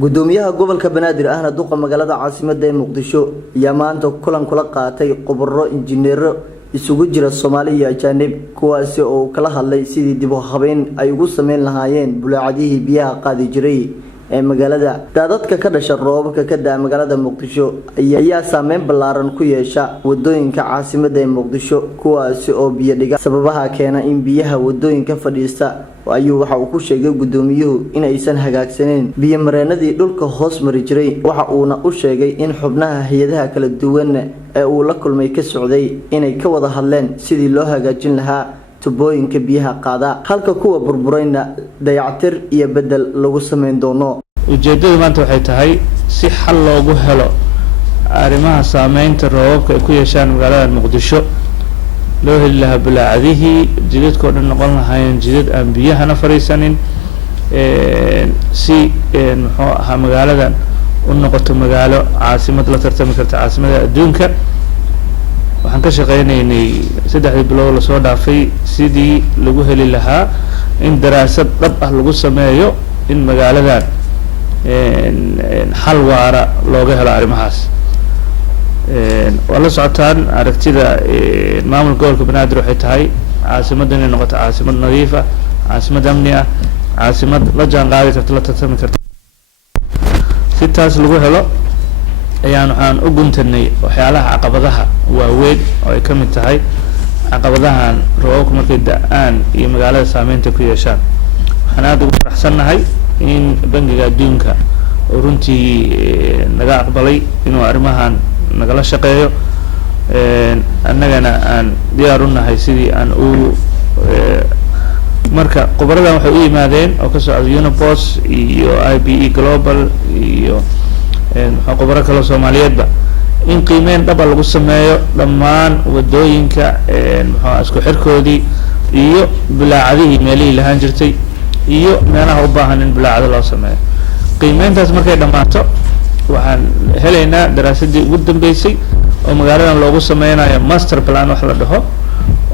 gudoomiyaha gobolka Banaadir ahna duqa magaalada caasimadda ee Muqdisho ayaa maanta kulan kula qaatay khubaro injineero isugu jira Soomaali iyo ajaanib kuwaas oo kala hadlay sidii dib u habeyn ay ugu sameyn lahaayeen bulaacadihii biyaha qaadi jiray ee magaalada dadka ka dhashay roobabka ka daa magaalada Muqdisho ayaa saameyn ballaaran ku yeesha wadooyinka caasimadda ee Muqdisho kuwaas oo biyo dhiga sababaha keena in biyaha wadooyinka fadhiista ayuu waxa uu ku sheegay gudoomiyuhu in aysan hagaagsaneen biyo mareenadii dhulka hoos mari jiray waxa uuna u sheegay in xubnaha hay'adaha kala duwan ee uu la kulmay ka socday inay ka wada hadleen sidii loo hagaajin lahaa tubooyinka biyaha qaada halka kuwa burburayna dayactir iyo bedel lagu sameyn doono. ujeedadu maanta waxay tahay si xal loogu helo arrimaha saameynta roobabka ay ku yeeshaan magaalada Muqdisho loo heli lahaa bulaacadihii jidadka oo dhan noqon lahaayeen jidad aan biyahana fariisanin si muxuu ahaa magaaladan u noqoto magaalo caasimad la tartami karta caasimada adduunka. waxaan ka shaqeynaynay 3 bilood la soo dhaafay sidii lagu heli lahaa in daraasad dhab ah lagu sameeyo in magaaladan xal waara looga helo arrimahaas. wala socotaan aragtida maamulka gobolka Banaadir waxay tahay caasimadda inay noqoto caasimad nadiif ah, caasimad amni ah, caasimad la jaan qaadi karta la tartami karta. si taas lagu helo waxaan u guntanay waxyaalaha caqabadaha waaweyn oo ay ka mid tahay caqabadahan roobabka markay da'aan iyo magaalada saameynta ku yeeshaan. waxaan aad ugu faraxsanahay in bangiga adduunka oo runtii naga aqbalay inuu arrimahan nagala shaqeeyo annagana aan diyaar u nahay sidii aan u marka khubaradan waxay u yimaadeen oo ka socda Unipos iyo IBE Global iyo khubaro kale Soomaaliyeedba in qiimeyn dhab ah lagu sameeyo dhammaan wadooyinka isku xirkoodii iyo bulaacadihii meelihii lahaan jirtay iyo meelaha u baahan in bulaacado loo sameeyo. qiimeyntaas markay dhamaato waxaan helaynaa daraasadii ugu dambeysay oo magaaladan loogu sameynayo master plan wax la dhaho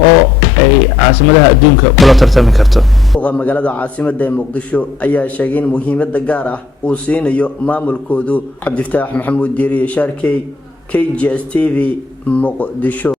oo ay caasimadaha adduunka kula tartami karto. magaalada caasimadda ee Muqdisho ayaa sheegay in muhiimada gaar ah uu siinayo maamulkoodu Cabdifataax Maxamuud Diiriye Shaarkey KGS TV Muqdisho.